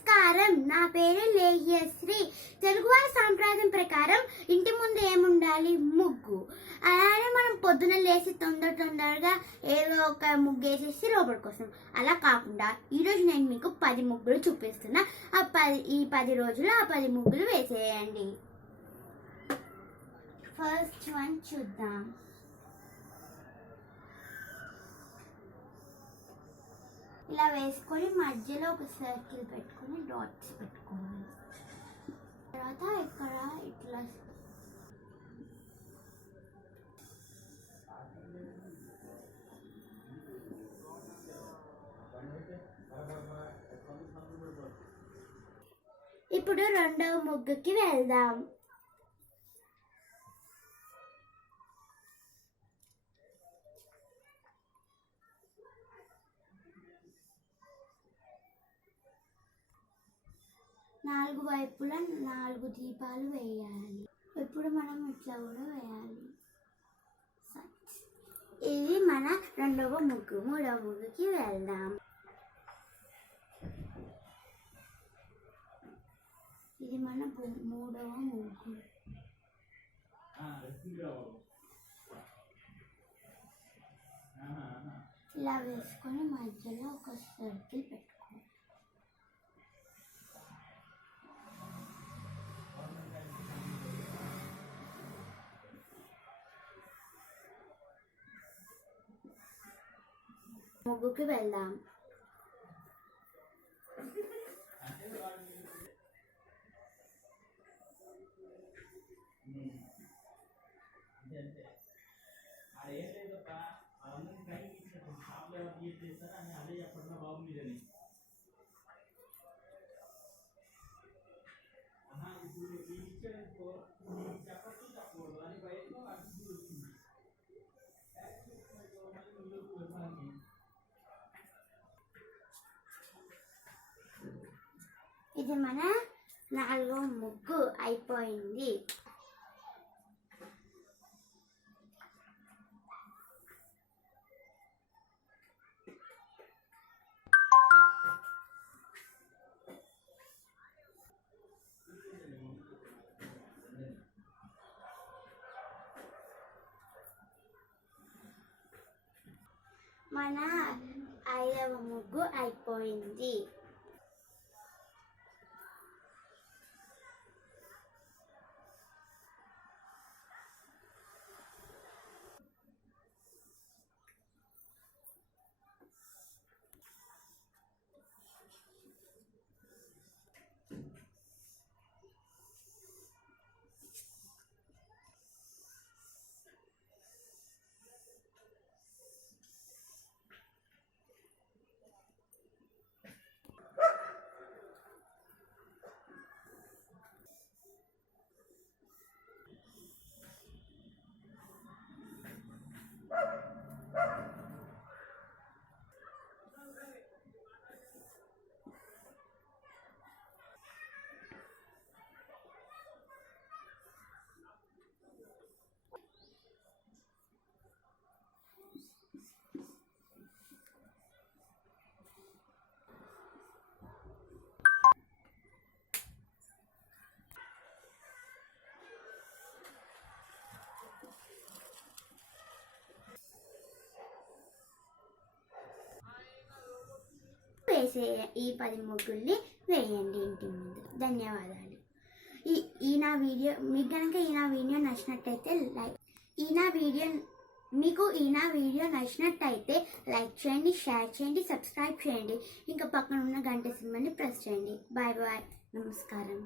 నమస్కారం. నా పేరు లేహ్యశ్రీ. తెలుగువారి సాంప్రదాయం ప్రకారం ఇంటి ముందు ఏముండాలి? ముగ్గు. అలానే మనం పొద్దున లేచి తొందరగా ఏదో ఒక ముగ్గు వేసేసి లోపలికి వస్తాం. అలా కాకుండా ఈరోజు నేను మీకు 10 ముగ్గులు చూపిస్తున్నా. ఈ 10 రోజులు ఆ 10 ముగ్గులు వేసేయండి. ఫస్ట్ వన్ చూద్దాం. ఇలా వేసుకొని మధ్యలో ఒక సర్కిల్ పెట్టుకొని డాట్స్ పెట్టుకోవాలి. తర్వాత ఇక్కడ ఇట్లా ఇప్పుడు రెండవ ముగ్గుకి వెళ్దాం. నాలుగు వైపులా 4 దీపాలు వేయాలి. ఇప్పుడు మనం ఇట్లా కూడా వేయాలి. ఇది మన రెండవ ముగ్గు. మూడవ ముగ్గుకి వెళ్దాం. ఇది మన మూడవ ముగ్గు. ఇలా వేసుకొని మధ్యలో ఒక సర్కిల్ పెట్టుకోవాలి. ముగ్గుకి వెళ్దాం. ఇది మన 4వ ముగ్గు అయిపోయింది. మన 5వ ముగ్గు అయిపోయింది. ఈ 10 ముగ్గుల్ని వేయండి ఇంటి ముందు. ధన్యవాదాలు. ఈ నా వీడియో మీకు కనుక ఈ నా వీడియో నచ్చినట్టయితే లైక్ చేయండి, షేర్ చేయండి, సబ్స్క్రైబ్ చేయండి. ఇంకా పక్కన ఉన్న గంట సింబల్ని ప్రెస్ చేయండి. Bye bye. నమస్కారం.